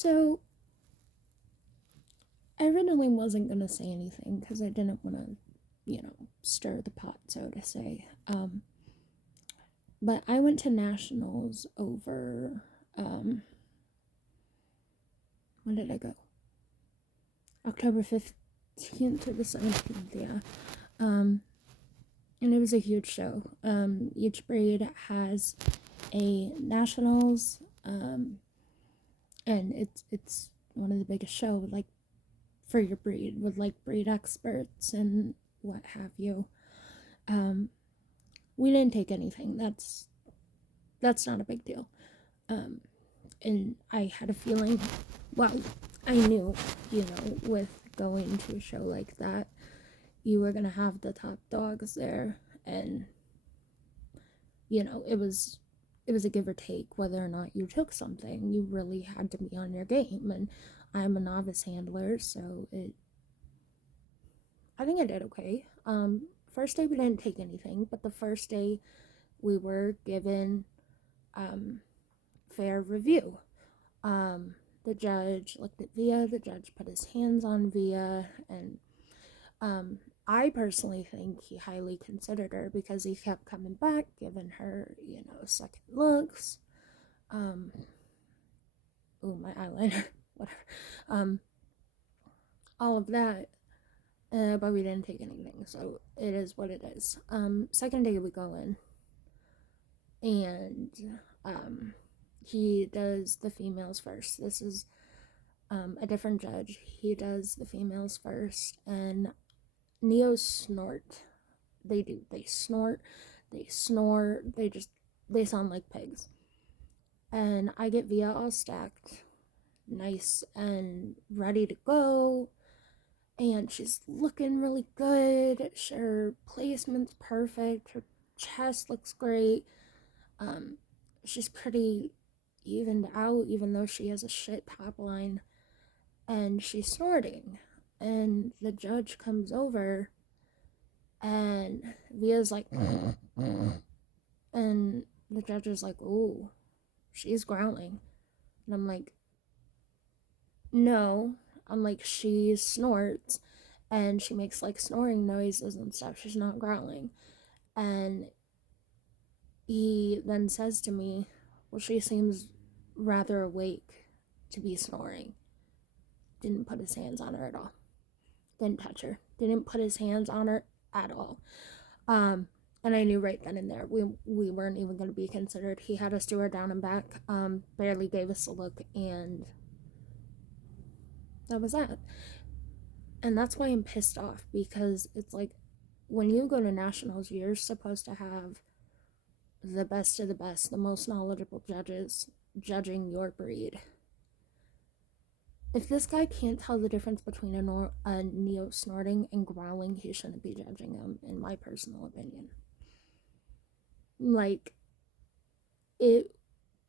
So I originally wasn't gonna say anything because I didn't want to, stir the pot, so to say. But I went to nationals over. When did I go? October 15th or the 17th, yeah. And it was a huge show. Each breed has a nationals, and it's one of the biggest show like for your breed with like breed experts and what have you. Um, we didn't take anything. That's not a big deal. Um, and I had a feeling, well, I knew, with going to a show like that, you were gonna have the top dogs there, and it was a give or take whether or not you took something. You really had to be on your game, and I'm a novice handler, so I think I did okay. First day we didn't take anything, but the first day we were given um, fair review. The judge looked at Via, the judge put his hands on Via, and um, I personally think he highly considered her because he kept coming back, giving her, second looks. Um, oh, my eyeliner, whatever. Um, all of that, but we didn't take anything, so it is what it is. Second day we go in, and he does the females first. This is a different judge. He does the females first, and Neos snort. They do. They snort. They snore. They sound like pigs. And I get Via all stacked, nice and ready to go. And she's looking really good. Her placement's perfect. Her chest looks great. Um, she's pretty evened out, even though she has a shit top line. And she's snorting. And the judge comes over, and Via's like, and the judge is like, "Oh, she's growling," and I'm like, "No," I'm like, "She snorts, and she makes like snoring noises and stuff. She's not growling," and he then says to me, "Well, she seems rather awake to be snoring." Didn't put his hands on her at all. Didn't touch her. Didn't put his hands on her at all. Um, and I knew right then and there we weren't even going to be considered. He had us do her down and back, barely gave us a look, and that was that. And that's why I'm pissed off, because it's like when you go to nationals, you're supposed to have the best of the best, the most knowledgeable judges judging your breed. If this guy can't tell the difference between a neo snorting and growling, he shouldn't be judging him, in my personal opinion. Like, it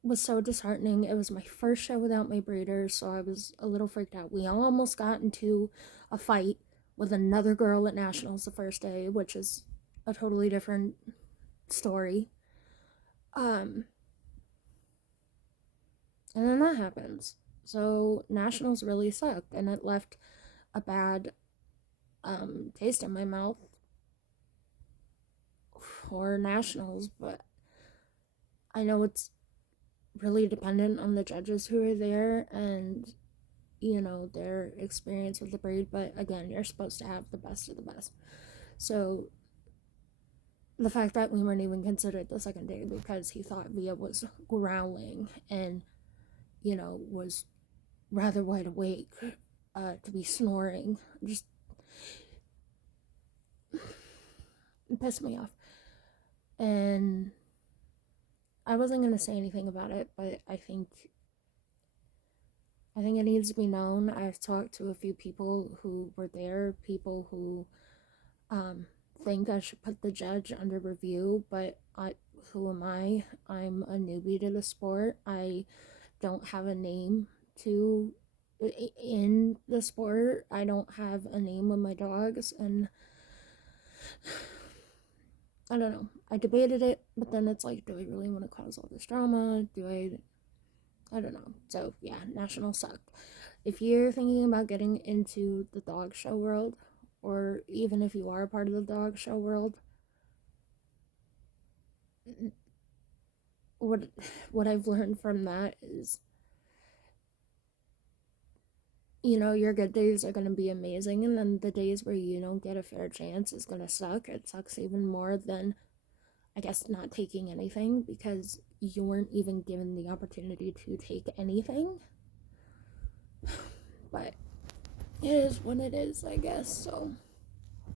was so disheartening. It was my first show without my breeder, so I was a little freaked out. We almost got into a fight with another girl at nationals the first day, which is a totally different story. Um, and then that happens. So nationals really sucked, and it left a bad taste in my mouth for nationals. But I know it's really dependent on the judges who are there and their experience with the breed, but again, you're supposed to have the best of the best. So the fact that we weren't even considered the second day because he thought Via was growling and was rather wide awake, to be snoring, just pissed me off. And I wasn't going to say anything about it, but I think it needs to be known. I've talked to a few people who were there, people who um, think I should put the judge under review, but who am I? I'm a newbie to the sport. I don't have a name to in the sport. I don't have a name with my dogs, and I don't know. I debated it, but then it's like, do I really want to cause all this drama? Do I? I don't know. So yeah, National sucked. If you're thinking about getting into the dog show world, or even if you are a part of the dog show world, what what I've learned from that is, your good days are going to be amazing, and then the days where you don't get a fair chance is going to suck. It sucks even more than, I guess, not taking anything, because you weren't even given the opportunity to take anything. But it is what it is, I guess. So